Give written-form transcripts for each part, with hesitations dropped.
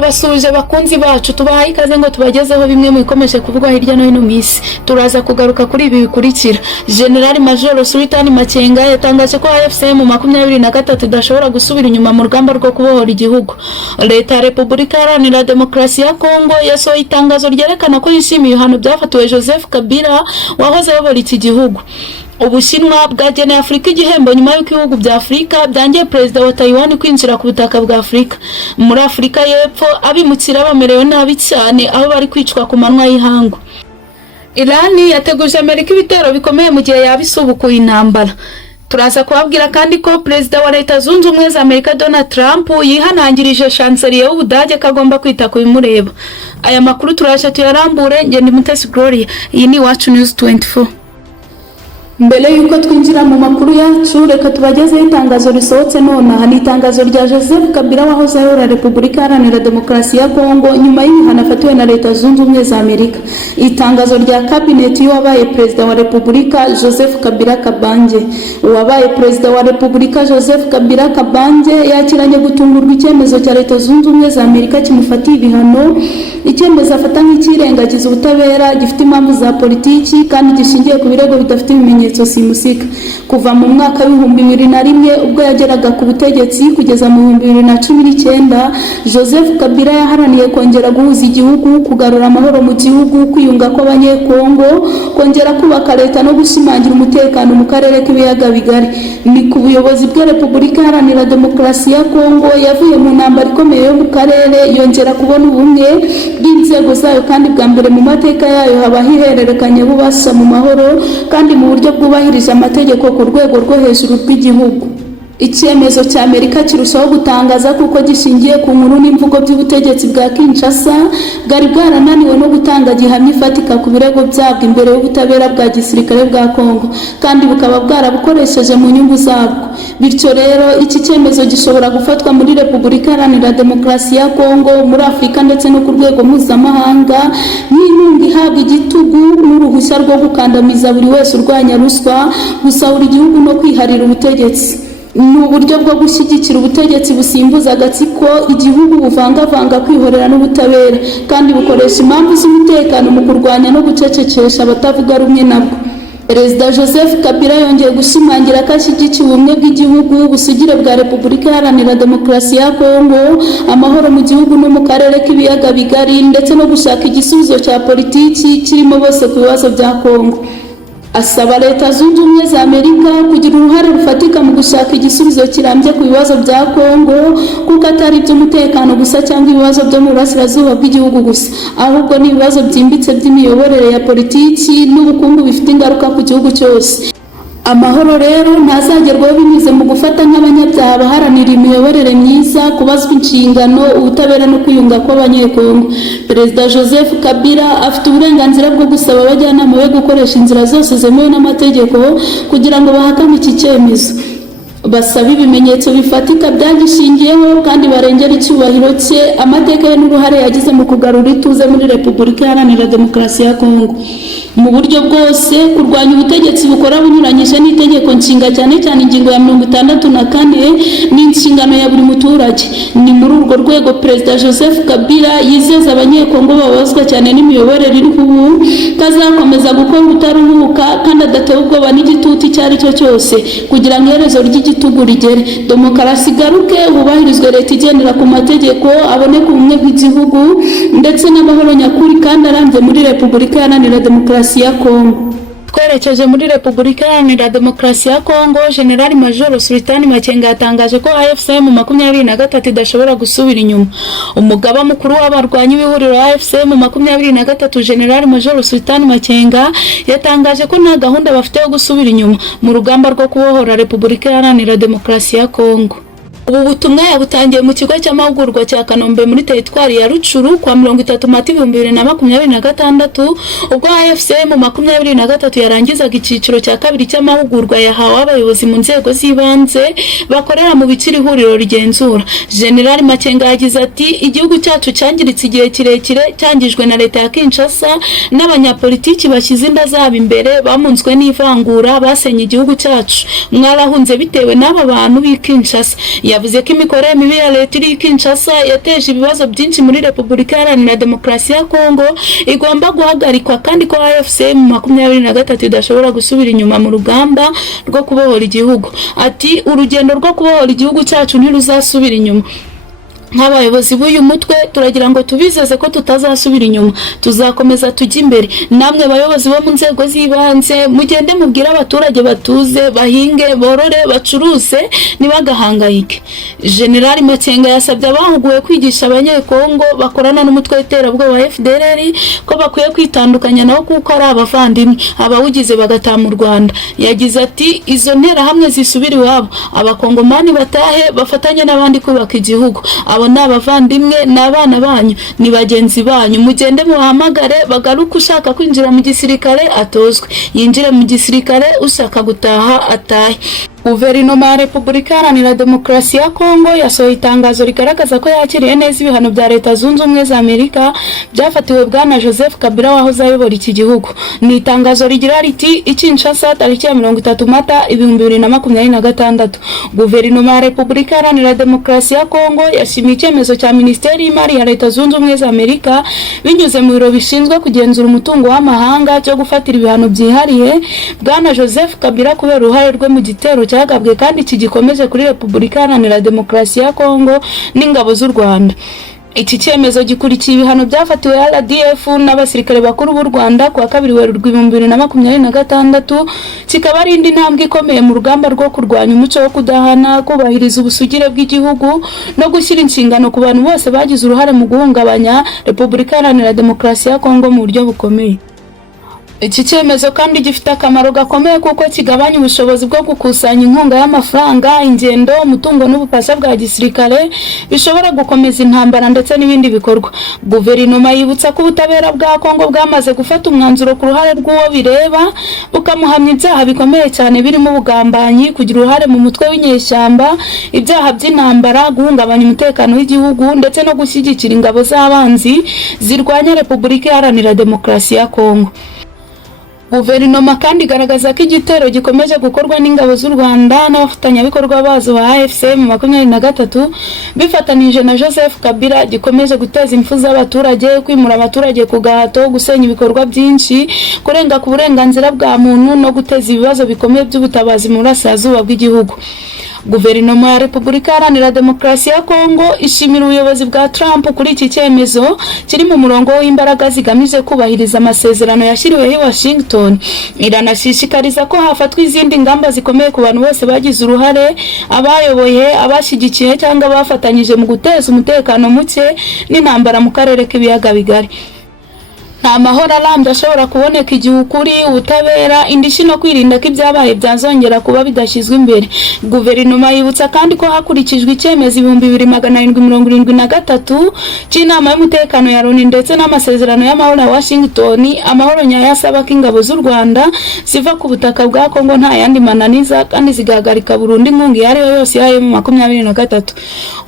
turabasuje bakunzi bacu tubahaye ikaze ngo tubagezeho bimwe mu bikomeje kuvugwa hirya no hino mu isi. Turaza kugaruka kuri ibi bikurikira. General Major Sultan Makenga yatangaje ko AFCM 23 idashobora gusubira inyuma mu rugamba rwo kubohora igihugu. Leta ya Repubulika Iharanira Demokarasi ya Kongo yasohoye itangazo ryerekana ko yishimiye ibihano byafatiwe Joseph Kabila wahoze ayobora iki gihugu. Ubushinwa bwageneye Afurika igihembo nyuma y'uko ibihugu bya Afurika byangiye perezida wa Taiwan kwinjira ku butaka bwa Afurika. Muri Afurika y'Epfo abimukira bamerewe nabi cyane aho bari kwicwa ku manywa y'ihangu. Iran yateguje Amerika ibitero bikomeye mu gihe yabisubukuye intambara. Turaza kubabwira kandi ko perezida wa Leta Zunze Ubumwe za Amerika Donald Trump yihanangirije chancelier w'Ubudage kagomba kwita ku bimureba. Aya makuru turaje tuyarambure. Nge ndi Mutesi Gloria. Iyi ni Iwacu News 24. Mbere yuko twinjira mu makuru yacu reka tubagezeho itangazo risohotse nonaha. Ni itangazo rya Joseph Kabila wahoze ayobora Repubulika Iharanira Demokarasi ya Kongo nyuma y'ibihano afatiwe na Leta Zunze Ubumwe za Amerika. Itangazo rya cabinet y'uwabaye perezida wa Repubulika Joseph Kabila Kabange. Uwabaye perezida wa Repubulika Joseph Kabila Kabange yakiranye gutungurwa icyemezo cya Leta Zunze Ubumwe za Amerika kimufatiye ibihano. Icyemezo afata nk'ikirengagiza ubutabera gifite impamvu za politiki kandi gishingiye ku birego bidafite ibimenyetso simusika. Kuva mu mwaka w'ibihumbi 2001 ubwo yageraga ku butegetsi kugeza mu 2019 Joseph Kabila yaharaniye kongera guhuza igihugu, kugarura amahoro mu gihugu, kwiyunga kw'abanyekongo, kongera kubaka leta no gushimangira umutekano mu karere k'ibiyaga bigari. Ni ku buyobozi bwa Repubulika Iharanira Demokarasi ya Kongo yavuye mu ntambara ikomeye yo mu karere yongera kubona ubumwe bw'inzego zayo kandi bwa mbere mu mateka yayo haba hihererekanye bubasha mu mahoro kandi mu buryo bwubahirije amategeko ku rwego rwo hejuru rw'igihugu. Icyemezo cya Amerika kirushaho gutangaza kuko gishingiye ku nkuru n'imvugo by'ubutegetsi bwa Kinshasa bwari bwarananiwe no gutanga gihamya ifatika ku birego byabwo imbere y'ubutabera bwa gisirikare bwa Kongo kandi bukaba bwarabukoresheje mu nyungu zabwo. Bityo rero iki cyemezo gishobora gufatwa muri Repubulika Iharanira Demokarasi ya Kongo, muri Afurika ndetse no ku rwego mpuzamahanga nk'inkunga ihabwa igitugu n'uruhushya rwo gukandamiza buri wese urwanya ruswa, gusahura igihugu no kwiharira ubutegetsi. Ni uburyo bwo gushyigikira ubutegetsi busimbuza agatsiko igihugu buvangavanga kwihorera n'ubutabera kandi bukoresha impamvu z'umutekano mu kurwanya no gucecekesha abatavuga rumwe nabwo. Perezida Joseph Kabila yongeye gushimangira ko ashyigikiye ubumwe bw'igihugu, ubusugire bwa Repubulika Iharanira Demokarasi ya Kongo, amahoro mu gihugu no mu karere k'ibiyaga bigari ndetse no gushaka igisubizo cya politiki kirimo bose ku bibazo bya Kongo. Asaba Leta Zunze Ubumwe za Amerika kugira uruhare rufatika mu gushaka igisubizo kirambye ku bibazo bya Kongo kuko atari iby'umutekano gusa cyangwa ibibazo byo mu burasirazuba bw'igihugu gusa, ahubwo ni ibibazo byimbitse by'imiyoborere ya politiki n'ubukungu bifite ingaruka ku gihugu cyose. Amahoro rero ntazagerwaho binyuze mu gufata nk'abanyabyaha baharanira imiyoborere myiza, kubazwa inshingano, ubutabera no kwiyunga kw'abanyekongo. Perezida Joseph Kabila afite uburenganzira bwo gusaba abajyanama be gukoresha inzira zose zemewe n'amategeko kugira ngo bahakane iki cyemezo. Basaba ibimenyetso bifatika byagishingiyeho kandi barengera icyubahiro cye, amateka ye n'uruhare yagize mu kugarura ituze muri Repubulika Iharanira Demokarasi ya Kongo. Mu buryo bwose kurwanya ubutegetsi bukora bunyuranyije n'itegeko nshinga cyane cyane ingingo ya 64 n'inshingano ya buri muturage. Ni muri urwo rwego Perezida Joseph Kabila yizeza abanyekongo babazwa cyane n'imiyoborere iriho ubu kazakomeza gukora utaruhuka kandi adatewe ubwoba n'igitutu icyo ari cyo cyose kugira ngo iherezo ry'igitugu rigere, demokarasi igaruke, hubahirizwe leta igendera ku mategeko, aboneka ubumwe bw'igihugu ndetse n'amahoro nyakuri kandi arambye muri Repubulika Iharanira Demokarasi ya Kongo. Twerekeje muri Repubulika Iharanira Demokarasi ya Kongo, General Major Sultan Makenga yatangaje ko AFCM 23 idashobora gusubira inyuma. Umugaba mukuru w'abarwanyi w'ihuriro AFCM 23 General Major Sultan Makenga yatangaje ko nta gahunda bafite yo gusubira inyuma mu rugamba rwo kubohora Repubulika Iharanira Demokarasi ya Kongo. Ubu butumwa yabutangiye mu kigo cy'amahugurwa cya Kanombe muri teritwari ya Rucuru kwa 30 Mata 2026 ubwo AFCM 23 yarangizaga icyiciro cya kabiri cy'amahugurwa yahawe abayobozi mu nzego z'ibanze bakorera mu biciri ihuriro rigenzura. General Makenga yagize ati igihugu cyacu cyangiritse igihe kirekire cyangijwe na leta ya Kinshasa n'abanyapolitiki bashyize inda zabo imbere bamunzwe n'ivangura basenye igihugu cyacu. Mwarahunze bitewe n'aba bantu b'i Kinshasa. yavuze ko imikorere mibi ya leta iri Kinshasa yateje ibibazo byinshi muri Repubulika Iharanira Demokarasi ya Kongo igomba guhagarikwa kandi ko AFCM 23 idashobora gusubira inyuma mu rugamba rwo kubohora igihugu. Ati urugendo rwo kubohora igihugu cyacu ntiruzasubira inyuma. Nk'abayobozi b'uyu mutwe turagira ngo tubizeze ko tutazasubira inyuma, tuzakomeza tujya imbere. Namwe bayobozi bo mu nzego z'ibanze mugende mubwira abaturage batuze, bahinge, borore, bacuruze nibagahangayike. General Makenga yasabye abahuguwe kwigisha abanyekongo bakorana n'umutwe w'iterabwoba wa FDLR ko bakwiye kwitandukanya nawo kuko ari abavandimwe, abawugize bagataha mu Rwanda. Yagize ati izo ntera hamwe zisubira iwabo, abakongomani batahe bafatanye n'abandi kubaka igihugu. Abo n'abavandimwe n'abana banyu, ni bagenzi banyu, mugende muhamagare bagaruka. Ushaka kwinjira mu gisirikare atozwe, yinjire mu gisirikare, ushaka gutaha atahe. Guverinoma ya Repubulika Iharanira Demokarasi ya Kongo yasohoye itangazo rigaragaza ko yakiriye neza ibihano bya Leta Zunze Ubumwe za Amerika byafatiwe bwana Joseph Kabila wahoze ayobora iki gihugu. Ni itangazo rigira riti Kinshasa tariki ya 30 Mata 2026. Guverinoma ya Repubulika Iharanira Demokarasi ya Kongo yashimiye icyemezo cya Minisiteri y'Imari ya Leta Zunze Ubumwe za Amerika binyuze mu biro bishinzwe kugenzura umutungo w'amahanga cyo gufatira ibihano byihariye bwana Joseph Kabila kubera uruhare rwe mu gitero cyagabwe kandi kigikomeje kuri Repubulika Iharanira Demokarasi ya Kongo n'ingabo z'u Rwanda. Iki cyemezo gikurikiye ibihano byafatiwe RDF n'abasirikare bakuru b'u Rwanda kuwa 2 Werurwe 2026, kikaba ari indi ntambwe ikomeye mu rugamba rwo kurwanya umuco wo kudahana, kubahiriza ubusugire bw'igihugu no gushyira inshingano ku bantu bose bagize uruhare mu guhungabanya Repubulika Iharanira Demokarasi ya Kongo mu buryo bukomeye. Iki cyemezo kandi gifite akamaro gakomeye kuko kigabanya ubushobozi bwo gukusanya inkunga y'amafaranga, ingendo, umutungo n'ubufasha bwa gisirikare bishobora gukomeza intambara ndetse n'ibindi bikorwa. Guverinoma yibutsa ko ubutabera bwa Kongo bwamaze gufata umwanzuro ku ruhare rw'uwo bireba bukamuhamya ibyaha bikomeye cyane birimo ubugambanyi, kugira uruhare mu mutwe w'inyeshyamba, ibyaha by'intambara, guhungabanya umutekano w'igihugu ndetse no gushyigikira ingabo z'abanzi zirwanya Repubulika Iharanira Demokarasi ya Kongo. Guverinoma kandi igaragaza ko igitero gikomeje gukorwa n'ingabo z'u Rwanda n'abafatanyabikorwa bazo ba AFCM 23 bifatanije na Joseph Kabila gikomeje guteza impfu z'abaturage, kwimura abaturage ku gahato, gusenya ibikorwa byinshi, kurenga ku burenganzira bwa muntu no guteza ibibazo bikomeye by'ubutabazi mu burasirazuba bw'igihugu. Guverinoma ya Repubulika Iharanira Demokarasi ya Kongo ishimira ubuyobozi bwa Trump kuri iki cyemezo kiri mu murongo w'imbaraga zigamije kubahiriza amasezerano yashyiriweho i Washington. Iranashishikariza ko hafatwa izindi ngamba zikomeye ku bantu bose bagize uruhare, abayoboye, abashyigikiye cyangwa bafatanyije mu guteza umutekano muke n'intambara mu karere k'ibiyaga bigari. Nta mahoro arambye ashobora kuboneka igihe ukuri, ubutabera, indishyi no kwirinda ko ibyabaye byazongera kuba bidashyizwe imbere. Guverinoma yibutsa kandi ko hakurikijwe icyemezo 2773 cy'inama y'umutekano ya Loni ndetse n'amasezerano y'amahoro ya Washington, amahoro nyayo asaba ko ingabo z'u Rwanda ziva ku butaka bwa Kongo nta yandi mananiza kandi zigahagarika burundu inkunga iyo ari yo yose ya M23.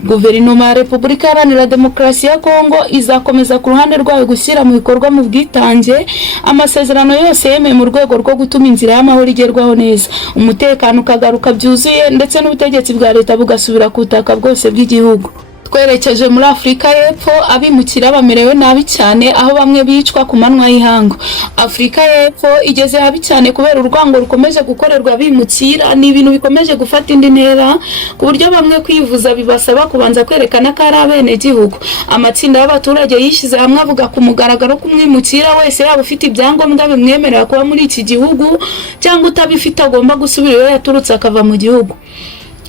Guverinoma ya Repubulika Iharanira Demokarasi ya Kongo izakomeza ku ruhande rwayo gushyira mu bikorwa mu bwitange amasezerano yose yemeye mu rwego rwo gutuma inzira y'amahoro igerwaho neza, umutekano ukagaruka byuzuye ndetse n'ubutegetsi bwa leta bugasubira ku butaka bwose bw'igihugu. Twerekeje muri Afrika y'Epfo, abimukira bamerewe nabi cyane aho bamwe bicwa ku manwa y'ihangu. Afrika y'Epfo igeze habi cyane kubera urwango rukomeje gukorerwa abimukira, ni ibintu bikomeje gufata indi ntera ku buryo bamwe kwivuza bibasaba kubanza kwerekana ko ari abene gihugu. Amatsinda y'abaturage yishyize hamwe avuga ku mugaragaro ko umwimukira wese yaba ufite ibyangombwa bimwemerera kuba muri iki gihugu cyangwa utabifite agomba gusubira iyo yaturutse akava mu gihugu.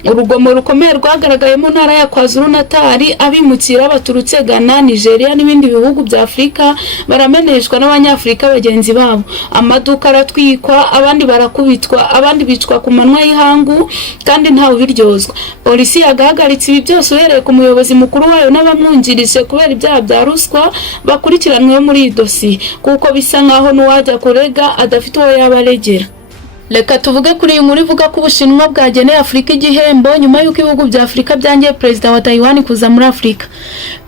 Urugomo rukomeye rwagaragaye mu ntara ya KwaZulu-Natal, abimukira baturutse Ghana, Nigeria n'ibindi bihugu bya Afrika barameneshwa n'abanyafrika bagenzi babo. Amaduka aratwikwa, abandi barakubitwa, abandi bicwa ku manwa y'ihangu kandi ntawe biryozwa. Polisi yagahagaritse ibi byose uhereye ku muyobozi mukuru wayo n'abamwungirije kubera ibyaha bya ruswa bakurikiranwe muri iyi dosiye, kuko bisa nkaho n'uwajya kurega adafite uwo yabaregera. Reka tuvuge kuri iyi nkuru ivuga ko Ubushinwa bwageneye Afrika igihembo nyuma y'uko ibihugu bya Afrika byangiye perezida wa Taiwan kuza muri Afrika.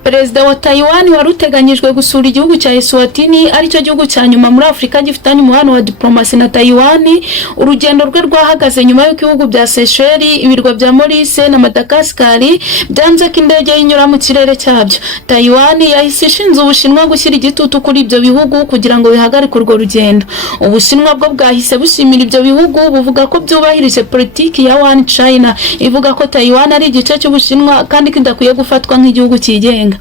Perezida wa Taiwan waruteganyijwe gusura igihugu cya Eswatini aricyo gihugu cya nyuma muri Afrika gifitanye umubano wa diplomasi na Taiwan. Urugendo rwe rwahagaze nyuma y'uko ibihugu bya Seychelles, ibirwa bya Maurice na Madagascar byanze ko indege yinyura mu kirere cyabyo. Taiwan yahise ishinze Ubushinwa gushyira igitutu kuri ibyo bihugu kugira ngo bihagarike urwo rugendo. Ubushinwa bwo bwahise bushimira ibyo bihugu buvuga ko byubahirije politiki ya One China ivuga ko Taiwan ari igice cy'Ubushinwa kandi kidakwiye gufatwa nk'igihugu cyigenga.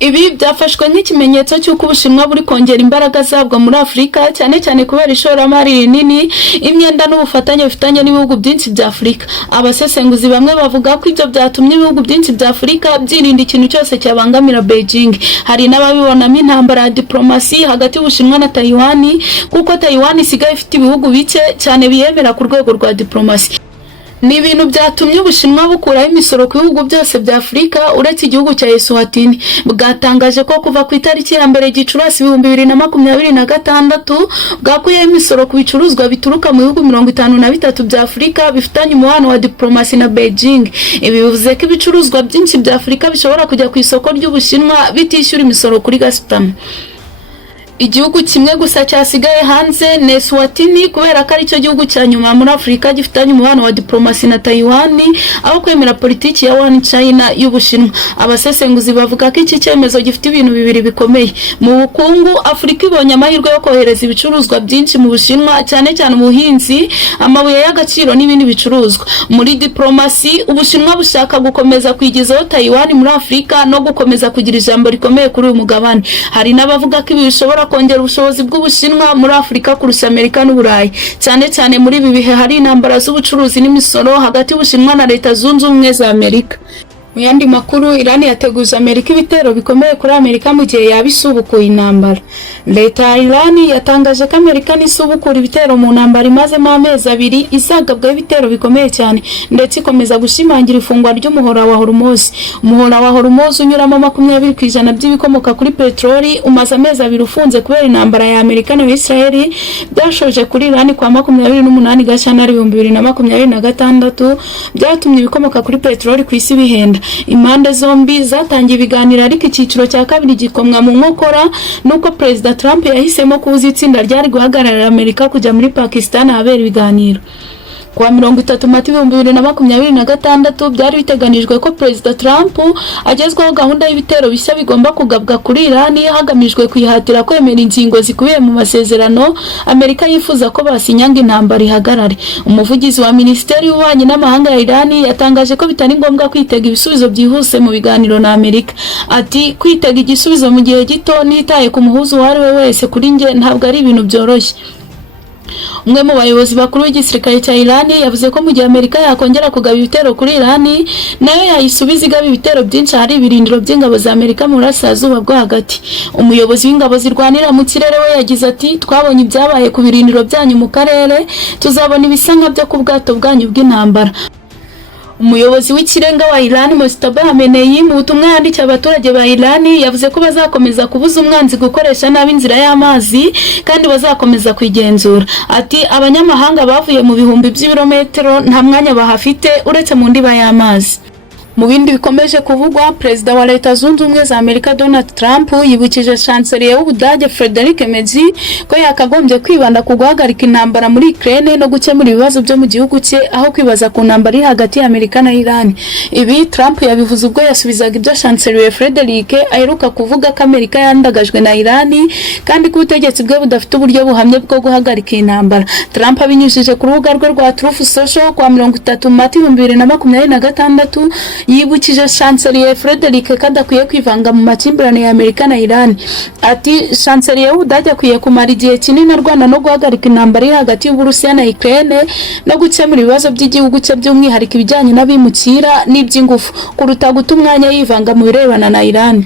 Ibi byafashwe nk'ikimenyetso cy'uko Ubushinwa buri kongera imbaraga zabwo muri Afrika, cyane cyane kubera ishoramari rinini, imyenda n'ubufatanye bifitanye n'ibihugu byinshi bya Afrika. Abasesenguzi bamwe bavuga ko ibyo byatumye ibihugu byinshi bya Afrika byirinda ikintu cyose cyabangamira Beijing. Hari n'ababibonamo intambara ya diplomasi hagati y'Ubushinwa na Taiwan, kuko Taiwan isigaye ifite ibihugu bike cyane biyemera ku rwego rwa diplomasi. Ni ibintu byatumye Ubushinwa bukuraho imisoro ku bihugu byose bya Afrika uretse igihugu cya Eswatini. Bwatangaje ko kuva ku itariki ya mbere Gicurasi 2026 bwakuyeho imisoro ku bicuruzwa bituruka mu bihugu 53 bya Afrika bifitanye umubano wa diplomasi na Beijing. Ibi bivuze ko ibicuruzwa byinshi bya Afrika bishobora kujya ku isoko ry'Ubushinwa bitishyura imisoro kuri gasutamo. Igihugu kimwe gusa cyasigaye hanze ni Eswatini kubera ko ari cyo gihugu cya nyuma muri Afrika gifitanye umubano wa diplomasi na Taiwan aho kwemera politiki ya One China y'Ubushinwa. Abasesenguzi bavuga ko iki cyemezo gifite ibintu bibiri bikomeye. Mu bukungu, Afrika ibonye amahirwe yo kohereza ibicuruzwa byinshi mu Bushinwa, cyane cyane ubuhinzi, amabuye y'agaciro n'ibindi bicuruzwa. Muri diplomasi, Ubushinwa bushaka gukomeza kwigizaho Taiwan muri Afrika no gukomeza kugira ijambo rikomeye kuri uyu mugabane. Hari n'abavuga ko ibi bishobora kongera ubushobozi bw'Ubushinwa muri Afrika kurusha Amerika n'Uburayi, cyane cyane muri ibi bihe hari intambara z'ubucuruzi n'imisoro hagati y'Ubushinwa na Leta Zunze Ubumwe za Amerika. Mu yandi makuru, Iran yateguza Amerika ibitero bikomeye kuri Amerika mu gihe yabisubukuye intambara. Leta ya Iran yatangaje ko Amerika nisubukura ibitero mu ntambara imazemo amezi 2 izagabwaho ibitero bikomeye cyane, ndetse ikomeza gushimangira ifungwa ry'umuhora wa Hormuz. Umuhora wa Hormuz unyuramo 20% by'ibikomoka kuri petroli umaze amezi 2 ufunze kubera intambara ya Amerika na Israel byashoje kuri Iran kwa 28 Gashyantare 2026, byatumye ibikomoka kuri petroli ku isi bihenda. Impande zombi zatangiye ibiganiro ariko icyiciro cya kabiri gikomwa mu nkokora nuko Perezida Trump yahisemo kubuza itsinda ryari guhagararira Amerika kujya muri Pakistan ahabera ibiganiro. Kuwa 30 Mata 2026 byari biteganijwe ko Perezida Trump agezwaho gahunda y'ibitero bishya bigomba kugabwa kuri Iran hagamijwe kwihatira kwemera ingingo zikubiye mu masezerano Amerika yifuza ko basinyanga intambara ihagarare. Umuvugizi wa Minisiteri y'Ububanyi n'Amahanga ya Iran yatangaje ko bitari ngombwa kwitega ibisubizo byihuse mu biganiro na Amerika. Ati, kwitega igisubizo mu gihe gito nitaye ku muhuzo uwo ari we wese kuri nge ntabwo ari ibintu byoroshye. Umwe mu bayobozi bakuru w'igisirikare cya Iran yavuze ko mu gihe Amerika yakongera kugaba ibitero kuri Iran, nayo yayisubiza igaba ibitero byinshi hari ibirindiro by'ingabo za Amerika mu burasirazuba bwo hagati. Umuyobozi w'ingabo zirwanira mu kirere we yagize ati, twabonye ibyabaye ku birindiro byanyu mu karere, tuzabona ibisanka byo ku bwato bwanyu bw'intambara. Umuyobozi w'ikirenga wa Iran Mojtaba Khamenei mu butumwa yandikiye abaturage ba Iran yavuze ko bazakomeza kubuza umwanzi gukoresha nabi inzira y'amazi kandi bazakomeza kwigenzura. Ati, abanyamahanga bavuye mu bihumbi by'ibirometero nta mwanya bahafite uretse mu ndiba y'amazi. Mu bindi bikomeje kuvugwa, Perezida wa Leta Zunze Ubumwe za Amerika Donald Trump yibukije Chancelier w'Ubudage Friedrich Merz ko yakagombye kwibanda ku guhagarika intambara muri Ukraine no gukemura ibibazo byo mu gihugu cye aho kwibaza ku ntambara iri hagati ya Amerika na Iran. Ibi Trump yabivuze ubwo yasubizaga ibyo Chancelier Friedrich aheruka kuvuga ko Amerika yandagajwe na Iran kandi ko ubutegetsi bwe budafite uburyo buhamye bwo guhagarika intambara. Trump abinyujije ku rubuga rwe rwa Truth Social kwa 30 Mata 2026 yibukije Chancelier Friedrich kadakwiye kwivanga mu makimbirane ya Amerika na Iran. Ati, Chancelier w'Ubudage akwiye kumara igihe kinini arwana no guhagarika intambara iri hagati y'Uburusiya na Ukraine no gukemura ibibazo by'igihugu cye by'umwihariko ibijyanye n'abimukira n'iby'ingufu kuruta guta umwanya yivanga mu birebana na Iran.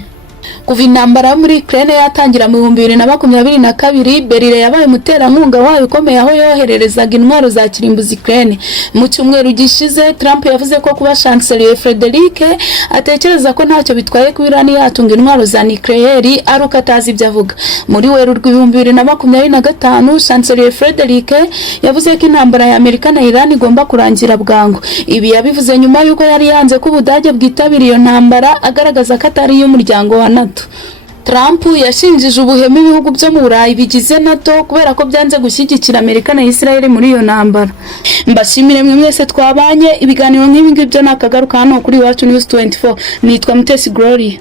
Kuva intambara yo muri Ukraine yatangira mu 2022, Berlin yabaye umuterankunga wayo ukomeye aho yohererezaga intwaro za kirimbuzi Ukraine. Mu cyumweru gishize Trump yavuze ko kuba Chancelier Frederick atekereza ko ntacyo bitwaye ku Iran yatunga intwaro za nucleaire ari uko atazi ibyo avuga. Muri Werurwe 2025, Chancelier Frederick yavuze ko intambara ya Amerika na Iran igomba kurangira bwangu. Ibi yabivuze nyuma yuko yari yanze ko Ubudage bwitabiriye iyo ntambara, agaragaza ko atari y'umuryango wa NATO. Trump yashinjije ubuhemu ibihugu byo mu Burayi bigize NATO kubera ko byanze gushyigikira Amerika na Israel muri iyo ntambara. Mbashimire mwe mwese twabanye, ibiganiro nk'ibi ngibyo nakagaruka hano kuri Iwacu News 24. Nitwa Mutesi Gloria.